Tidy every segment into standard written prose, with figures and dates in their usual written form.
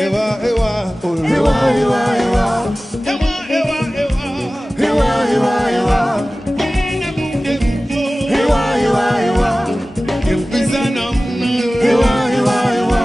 Ewa, ewa, oh, Ewa, ewa, ewa. ewa, ewa, ewa. Ewa, ewa, ewa. Ewa, ewa, ewa. Empizana mna. Ewa, ewa, ewa.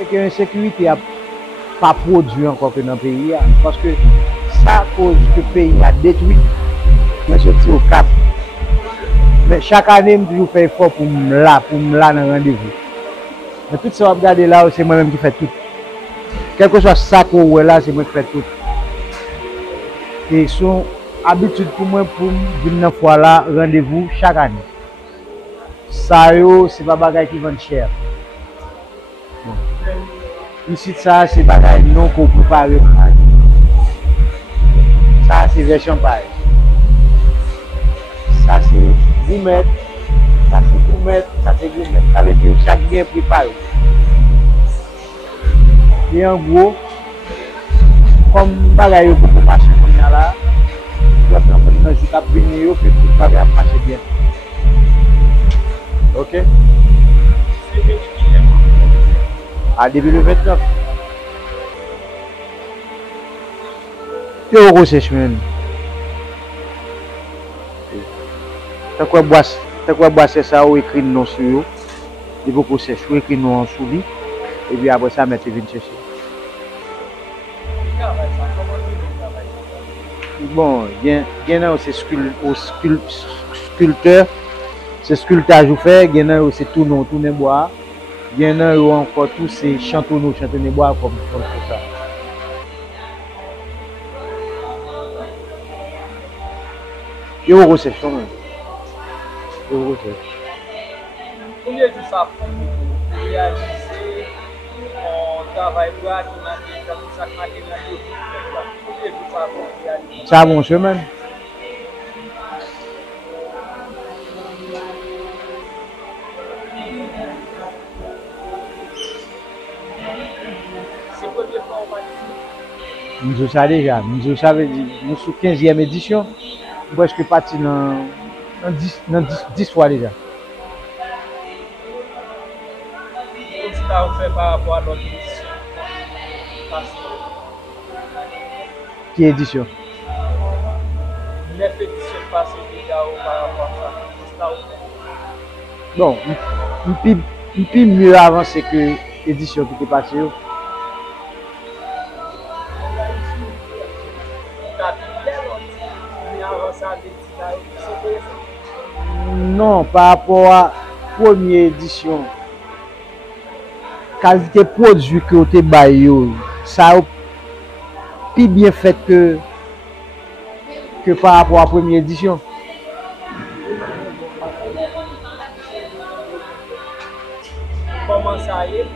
c'est que l'insécurité n'a pas produit encore que dans le pays. Parce que ça cause que le pays a détruit. Je suis sorti au cap. Mais chaque année, je toujours fais effort pour me là dans le rendez-vous. Mais tout ça, regarder là, c'est moi-même qui fais tout. Quel que soit ça qu'on est là, c'est moi qui fais tout. Et son habitude pour moi pour venir une fois là, rendez-vous chaque année. Ça, c'est pas bagage qui vend cher. Bon. Ici, ça, c'est bagage non qu'on peut pas préparer. Ça, c'est version pareil. Ça, c'est gourmet. Ça, c'est gourmet. Ça, c'est gourmet. Ça veut dire chaque bien préparé. Et en gros, comme bagage pour marcher comme là, je vais prendre un jour à venir que tout va marcher bien. Ok? À début le 29. C'est au gros sèche-même. T'as quoi boire c'est ça ou écrit non sur eux. Il faut qu'on sèche ou écrit non en sous lui. Et puis après ça, mettre vite chercher. Bon, il y en a aussi sculpteur, c'est sculptage ou fait, il y en a aussi tourner bois, il y en a encore tous ces chantonner bois comme ça. Il y a aussi ça même. Combien de ça pour réaliser un travail qui m'a dit que ça m'a dit ça bon semaine. Nous savons déjà, nous savons nous sommes 15e édition, presque parti dans 10 fois déjà. Qu'est-ce que tu as fait par rapport à notre édition? Qui édition? 9 éditions passées déjà par rapport à ça. Bon, un peu mieux avancé que l'édition qui était passée. Non, par rapport à la première édition, la qualité produit que tu as, ça a plus bien fait que par rapport à la première édition. Comment ça y est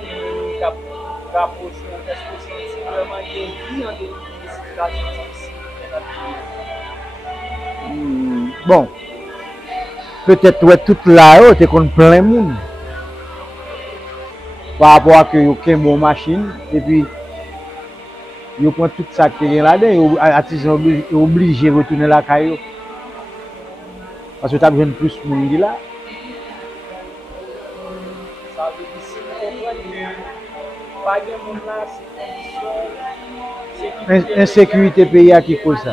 pour rapprocher? Est-ce que c'est vraiment bien en Bon, peut-être ouais, tout là-haut, tu es plein de monde. Par rapport à que vous avez une machine, et puis vous prenez tout ça qui est là-dedans, l'artisan est obligé de retourner la caillou. Parce que tu as besoin de plus de monde là. Ça veut dire si vous comprenez que pas de monde là, c'est Insécurité pays qui cause ça.